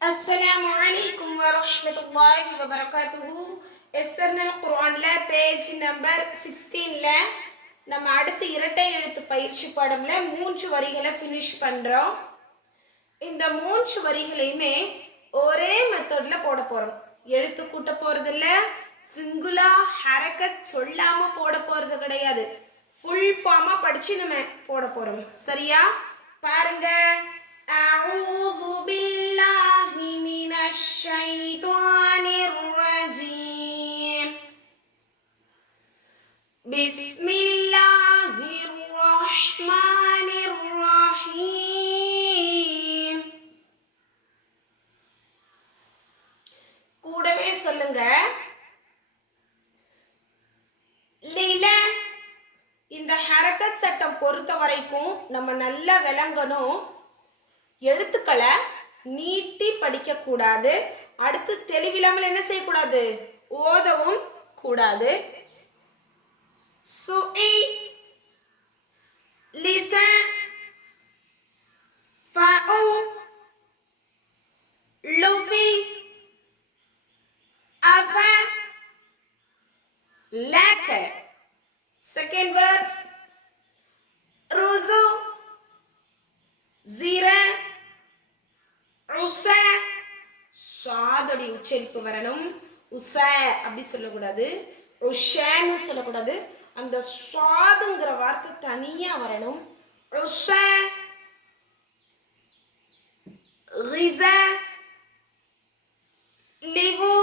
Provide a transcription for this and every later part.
السلام عليكم ورحمة الله وبركاته. எஸ்எர்னல் குர்ஆன்ல page number 16ல நம்ம அடுத்து இரட்டை எழுத்து பயிற்சி பாடம்ல 3 வரிகளை ஃபினிஷ் பண்றோம். இந்த 3 வரிகளையுமே ஒரே மெத்தட்ல போட போறோம். எழுத்து கூட்ட போறது இல்ல, சிங்குலா ஹரக்கத் சொல்லாம போட போறது கிடையாது. ஃபுல் ஃபார்மா படிச்சு நம்ம போட போறோம். சரியா? பாருங்க. أعوذ بالله من الشيطان الرجيم. بسم الله الرحمن الرحيم. கூடவே சொல்லுங்க. லீல. இந்த ஹரக்கத் சட்டம் பொறுத்த வரைக்கும் நம்ம நல்லா விளங்கணும். எழுத்துக்களை நீட்டி படிக்க கூடாது. அடுத்து தெளிவில்லாமல் என்ன செய்யக்கூடாது? ஓதவும் கூடாது. சுஇ, லிசன், ஃபஉ, லுஃபி, அஃப, லக. Second words ருசு, ஜிர, உஸ. சாதடி உச்சரிப்பு வரணும். உஸ அப்படி சொல்லக்கூடாது, உஷன்னு சொல்லக்கூடாது. அந்த சாதுங்கிற வார்த்தை தனியா வரணும். உஸ, கிஸ, லிவு,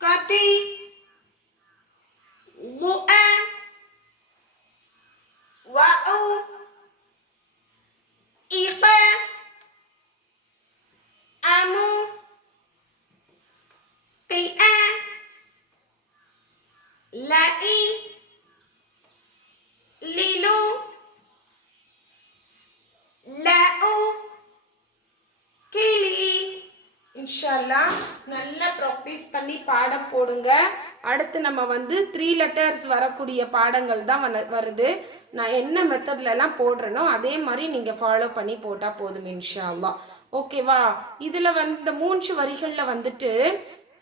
கதி, லுஅ, வஉ, இக, அமு, கிஅ, லஇ, லிலு, லஉ, கிளி. இன்ஷால்லா நல்லா ப்ராக்டிஸ் பண்ணி பாடம் போடுங்க. அடுத்து நம்ம 3 லெட்டர்ஸ் வரக்கூடிய பாடங்கள் தான் வருது. நான் என்ன மெத்தட்லலாம் போடுறேனோ அதே மாதிரி நீங்கள் ஃபாலோ பண்ணி போட்டால் போதும் இன்ஷால்லா. ஓகேவா? இதில் இந்த 3 வரிகளில்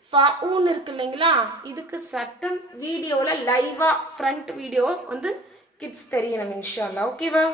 ஃபவுன்னு இருக்கு இல்லைங்களா? இதுக்கு சட்டம் வீடியோவில் லைவாக ஃப்ரண்ட் வீடியோ கிட்ஸ் தெரியணும் இன்ஷால்லா. ஓகேவா?